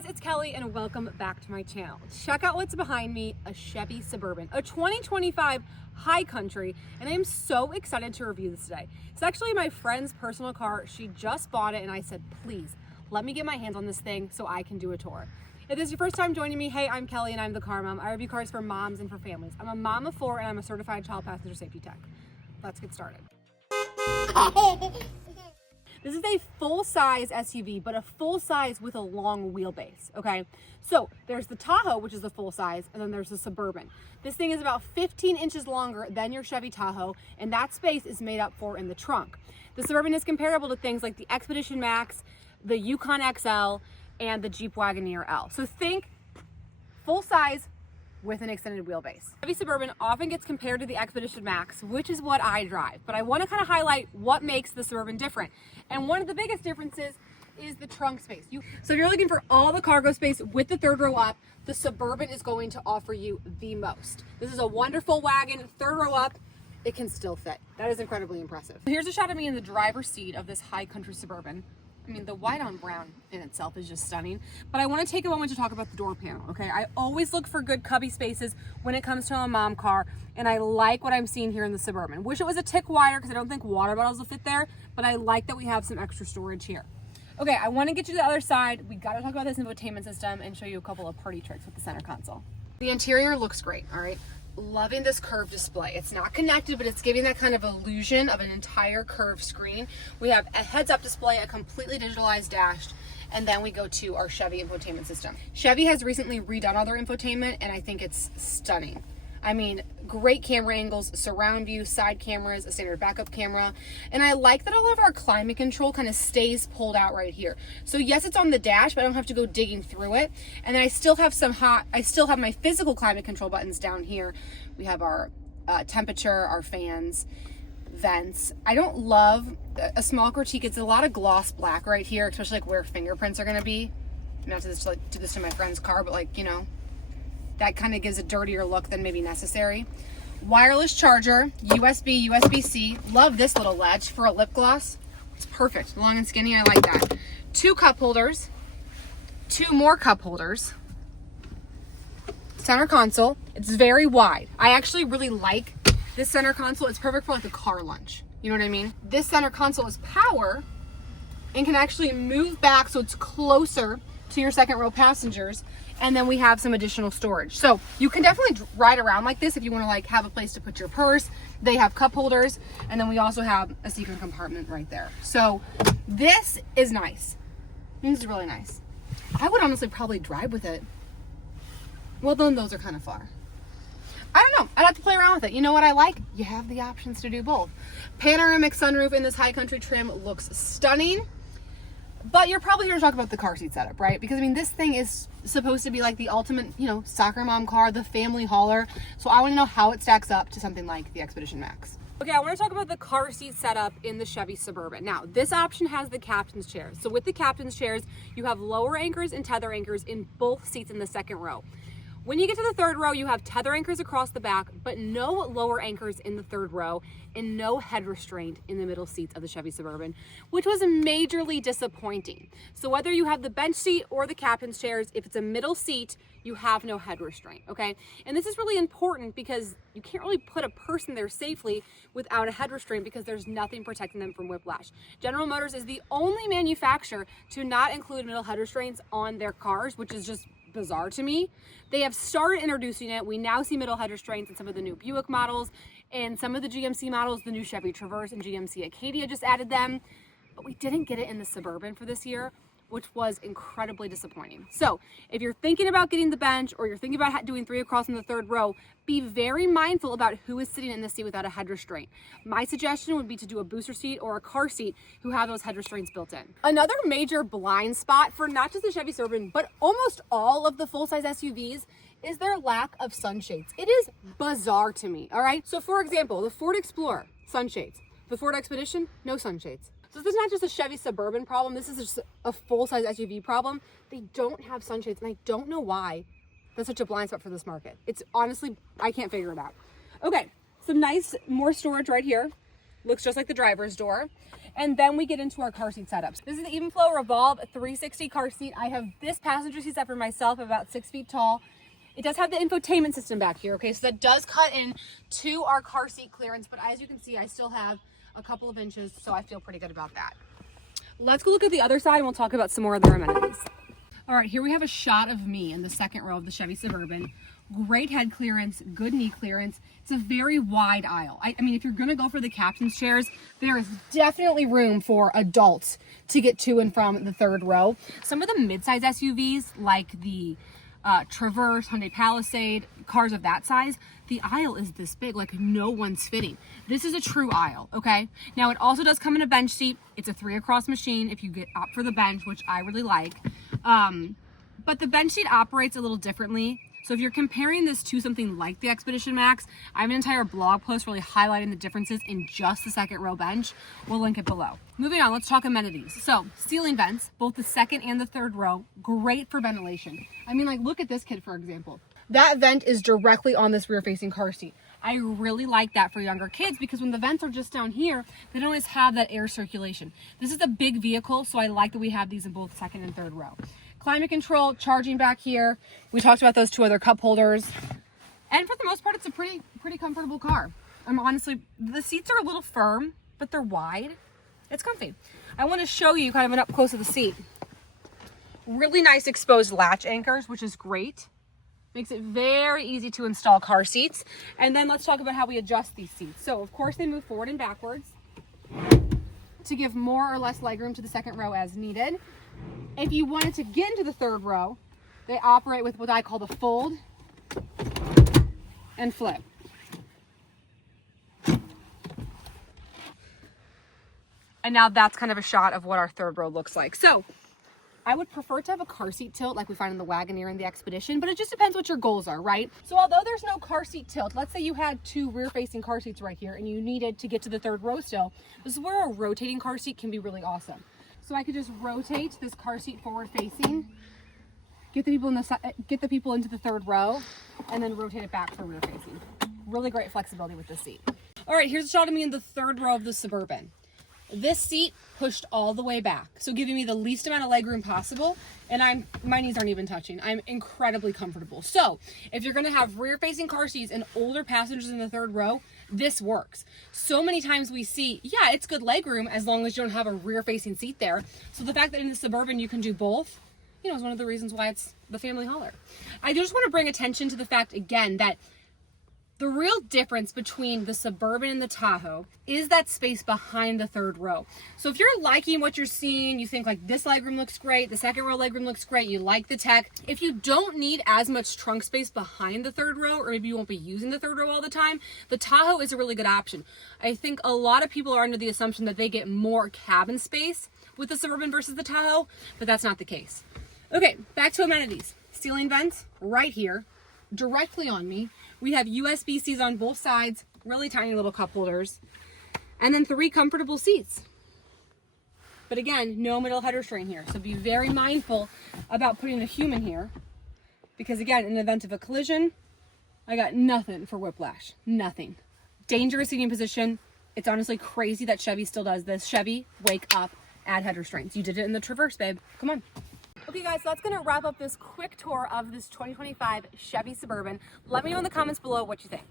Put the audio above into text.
guys, it's Kelly and welcome back to my channel. Check out what's behind me, a Chevy Suburban, a 2025 High Country, and I am so excited to review this today. It's actually my friend's personal car. She just bought it and I said, please, let me get my hands on this thing so I can do a tour. If this is your first time joining me, hey, I'm Kelly and I'm the car mom. I review cars for moms and for families. I'm a mom of 4 and I'm a certified child passenger safety tech. Let's get started. This is a full-size SUV, but a full-size with a long wheelbase, okay? So there's the Tahoe, which is the full-size, and then there's the Suburban. This thing is about 15 inches longer than your Chevy Tahoe, and that space is made up for in the trunk. The Suburban is comparable to things like the Expedition Max, the Yukon XL, and the Jeep Wagoneer L. So think full-size with an extended wheelbase. Chevy Suburban often gets compared to the Expedition Max, which is what I drive, but I want to kind of highlight what makes the Suburban different. And one of the biggest differences is the trunk space. So if you're looking for all the cargo space with the third row up, the Suburban is going to offer you the most. This is a wonderful wagon, third row up, it can still fit. That is incredibly impressive. Here's a shot of me in the driver's seat of this High Country Suburban. I mean, the white on brown in itself is just stunning, but I want to take a moment to talk about the door panel, okay? I always look for good cubby spaces when it comes to a mom car, and I like what I'm seeing here in the Suburban. Wish it was a tick wider because I don't think water bottles will fit there, but I like that we have some extra storage here. Okay, I want to get you to the other side. We got to talk about this infotainment system and show you a couple of party tricks with the center console. The interior looks great, all right? Loving this curved display. It's not connected, but it's giving that kind of illusion of an entire curved screen. We have a heads-up display, a completely digitalized dash, and then we go to our Chevy infotainment system. Chevy has recently redone all their infotainment, and I think it's stunning. I mean, great camera angles, surround view, side cameras, a standard backup camera. And I like that all of our climate control kind of stays pulled out right here. So yes, it's on the dash, but I don't have to go digging through it. And then I still have my physical climate control buttons down here. We have our temperature, our fans, vents. I don't love a small critique. It's a lot of gloss black right here, especially like where fingerprints are gonna be. Not to do this to my friend's car, but like, you know, that kind of gives a dirtier look than maybe necessary. Wireless charger, USB, USB-C. Love this little ledge for a lip gloss. It's perfect, long and skinny, I like that. 2 cup holders, 2 more cup holders. Center console, it's very wide. I actually really like this center console. It's perfect for like a car lunch. You know what I mean? This center console is power and can actually move back so it's closer to your second row passengers. And then we have some additional storage. So you can definitely ride around like this if you want to like have a place to put your purse. They have cup holders, and then we also have a secret compartment right there. So this is nice. This is really nice. I would honestly probably drive with it. Well, then those are kind of far. I don't know. I'd have to play around with it. You know what I like? You have the options to do both. Panoramic sunroof in this High Country trim looks stunning. But you're probably here to talk about the car seat setup, right? Because I mean, this thing is supposed to be like the ultimate, you know, soccer mom car, the family hauler. So I want to know how it stacks up to something like the Expedition Max. Okay, I want to talk about the car seat setup in the Chevy Suburban. Now, this option has the captain's chairs. So with the captain's chairs, you have lower anchors and tether anchors in both seats in the second row. When you get to the third row, you have tether anchors across the back, but no lower anchors in the third row and no head restraint in the middle seats of the Chevy Suburban, which was majorly disappointing. So whether you have the bench seat or the captain's chairs, if it's a middle seat, you have no head restraint, okay? And this is really important because you can't really put a person there safely without a head restraint because there's nothing protecting them from whiplash. General Motors is the only manufacturer to not include middle head restraints on their cars, which is just bizarre to me. They have started introducing it. We now see middle head restraints in some of the new Buick models and some of the GMC models. The new Chevy Traverse and GMC Acadia just added them, but we didn't get it in the Suburban for this year, which was incredibly disappointing. So if you're thinking about getting the bench or you're thinking about doing 3 across in the third row, be very mindful about who is sitting in the seat without a head restraint. My suggestion would be to do a booster seat or a car seat who have those head restraints built in. Another major blind spot for not just the Chevy Suburban, but almost all of the full-size SUVs is their lack of sunshades. It is bizarre to me, all right? So for example, the Ford Explorer, sunshades. The Ford Expedition, no sunshades. So this is not just a Chevy Suburban problem, this is just a full-size SUV problem. They don't have sunshades, and I don't know why that's such a blind spot for this market. It's honestly, I can't figure it out. Okay, some nice, more storage right here. Looks just like the driver's door. And then we get into our car seat setups. This is the Evenflow Revolve 360 car seat. I have this passenger seat set for myself, about 6 feet tall. It does have the infotainment system back here, okay? So that does cut in to our car seat clearance, but as you can see, I still have a couple of inches, so I feel pretty good about that. Let's go look at the other side and we'll talk about some more of their amenities. All right, here we have a shot of me in the second row of the Chevy Suburban. Great head clearance, good knee clearance. It's a very wide aisle. I mean, if you're gonna go for the captain's chairs, there is definitely room for adults to get to and from the third row. Some of the mid-size SUVs, like the Traverse, Hyundai Palisade, cars of that size, the aisle is this big, like no one's fitting. This is a true aisle, okay? Now it also does come in a bench seat. It's a 3-across machine if you get up for the bench, which I really like. But the bench seat operates a little differently. So if you're comparing this to something like the Expedition Max, I have an entire blog post really highlighting the differences in just the second row bench. We'll link it below. Moving on, let's talk amenities. So ceiling vents, both the second and the third row, great for ventilation. I mean, like, look at this kid, for example. That vent is directly on this rear-facing car seat. I really like that for younger kids because when the vents are just down here, they don't always have that air circulation. This is a big vehicle, so I like that we have these in both second and third row. Climate control, charging back here. We talked about those two other cup holders. And for the most part, it's a pretty comfortable car. Honestly, the seats are a little firm, but they're wide. It's comfy. I want to show you kind of an up close of the seat. Really nice exposed latch anchors, which is great. Makes it very easy to install car seats. And then let's talk about how we adjust these seats. So of course they move forward and backwards to give more or less legroom to the second row as needed. If you wanted to get into the third row, they operate with what I call the fold and flip. And now that's kind of a shot of what our third row looks like. So I would prefer to have a car seat tilt like we find in the Wagoneer and the Expedition, but it just depends what your goals are, right? So although there's no car seat tilt, let's say you had 2 rear-facing car seats right here and you needed to get to the third row still, this is where a rotating car seat can be really awesome. So I could just rotate this car seat forward-facing, get the people into the third row, and then rotate it back for rear-facing. Really great flexibility with this seat. All right, here's a shot of me in the third row of the Suburban. This seat pushed all the way back, so giving me the least amount of legroom possible, and my knees aren't even touching. I'm incredibly comfortable. So if you're gonna have rear-facing car seats and older passengers in the third row, this works. So many times we see, yeah, it's good legroom as long as you don't have a rear-facing seat there. So the fact that in the Suburban you can do both, you know, is one of the reasons why it's the family hauler. I just want to bring attention to the fact again that the real difference between the Suburban and the Tahoe is that space behind the third row. So if you're liking what you're seeing, you think like this legroom looks great, the second row legroom looks great, you like the tech. If you don't need as much trunk space behind the third row, or maybe you won't be using the third row all the time, the Tahoe is a really good option. I think a lot of people are under the assumption that they get more cabin space with the Suburban versus the Tahoe, but that's not the case. Okay, back to amenities. Ceiling vents right here, directly on me. We have USB-Cs on both sides, really tiny little cup holders, and then 3 comfortable seats. But again, no middle head restraint here. So be very mindful about putting a human here because again, in the event of a collision, I got nothing for whiplash, nothing. Dangerous seating position. It's honestly crazy that Chevy still does this. Chevy, wake up, add head restraints. You did it in the Traverse, babe. Come on. Okay guys, so that's gonna wrap up this quick tour of this 2025 Chevy Suburban. Let me know in the comments below what you think.